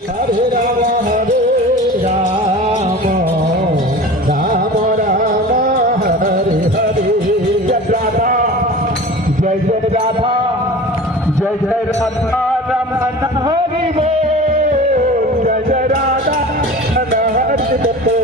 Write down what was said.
হরে Ram Ram Ram Hare Hare. জয় Radha জয় জয় Radha জয় জয় Radha Raman Hari বল। জয় জয় Radha Raman Hari বল।